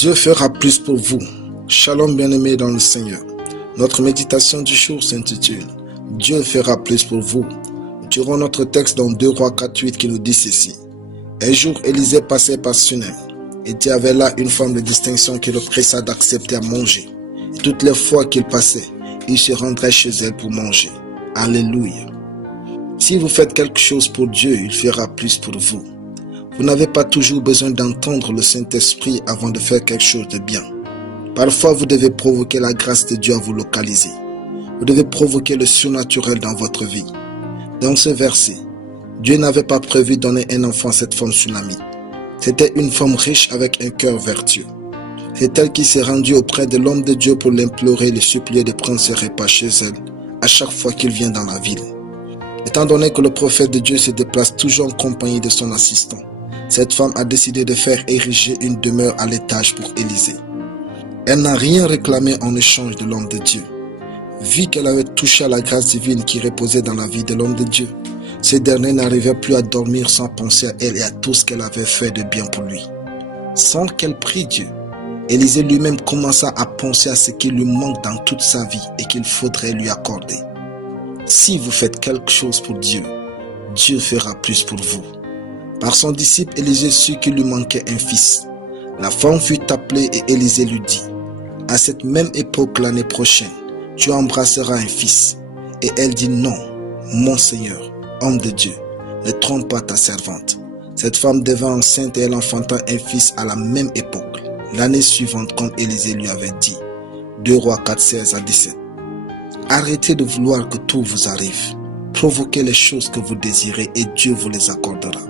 Dieu fera plus pour vous. Shalom bien-aimés dans le Seigneur. Notre méditation du jour s'intitule « Dieu fera plus pour vous ». Nous tirons notre texte dans 2 Rois 4:8 qui nous dit ceci. Un jour, Élisée passait par Sunem, et il y avait là une femme de distinction qui le pressa d'accepter à manger. Et toutes les fois qu'il passait, il se rendrait chez elle pour manger. Alléluia. Si vous faites quelque chose pour Dieu, il fera plus pour vous. Vous n'avez pas toujours besoin d'entendre le Saint-Esprit avant de faire quelque chose de bien. Parfois, vous devez provoquer la grâce de Dieu à vous localiser. Vous devez provoquer le surnaturel dans votre vie. Dans ce verset, Dieu n'avait pas prévu donner un enfant à cette femme tsunami. C'était une femme riche avec un cœur vertueux. C'est elle qui s'est rendue auprès de l'homme de Dieu pour l'implorer et le supplier de prendre ses repas chez elle à chaque fois qu'il vient dans la ville. Étant donné que le prophète de Dieu se déplace toujours en compagnie de son assistant, cette femme a décidé de faire ériger une demeure à l'étage pour Élisée. Elle n'a rien réclamé en échange de l'homme de Dieu. Vu qu'elle avait touché à la grâce divine qui reposait dans la vie de l'homme de Dieu, ce dernier n'arrivait plus à dormir sans penser à elle et à tout ce qu'elle avait fait de bien pour lui. Sans qu'elle prie Dieu, Élisée lui-même commença à penser à ce qui lui manque dans toute sa vie et qu'il faudrait lui accorder. Si vous faites quelque chose pour Dieu, Dieu fera plus pour vous. Par son disciple, Élisée sut qu'il lui manquait un fils. La femme fut appelée et Élisée lui dit, « À cette même époque l'année prochaine, tu embrasseras un fils. » Et elle dit, « Non, mon Seigneur, homme de Dieu, ne trompe pas ta servante. » Cette femme devint enceinte et elle enfanta un fils à la même époque, l'année suivante comme Élisée lui avait dit. 2 Rois 4, 16 à 17. Arrêtez de vouloir que tout vous arrive. Provoquez les choses que vous désirez et Dieu vous les accordera.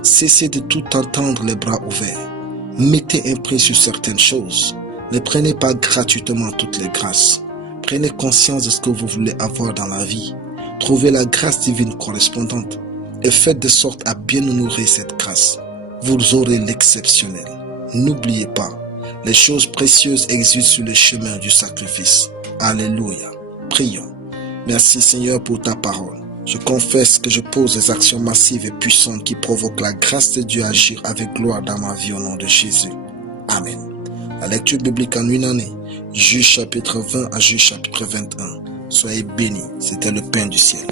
Cessez de tout entendre les bras ouverts. Mettez un prix sur certaines choses. Ne prenez pas gratuitement toutes les grâces. Prenez conscience de ce que vous voulez avoir dans la vie. Trouvez la grâce divine correspondante et faites de sorte à bien honorer cette grâce. Vous aurez l'exceptionnel. N'oubliez pas, les choses précieuses existent sur le chemin du sacrifice. Alléluia. Prions. Merci Seigneur pour ta parole. Je confesse que je pose des actions massives et puissantes qui provoquent la grâce de Dieu à agir avec gloire dans ma vie au nom de Jésus. Amen. La lecture biblique en une année, Juge chapitre 20 à Juge chapitre 21. Soyez bénis, c'était le pain du ciel.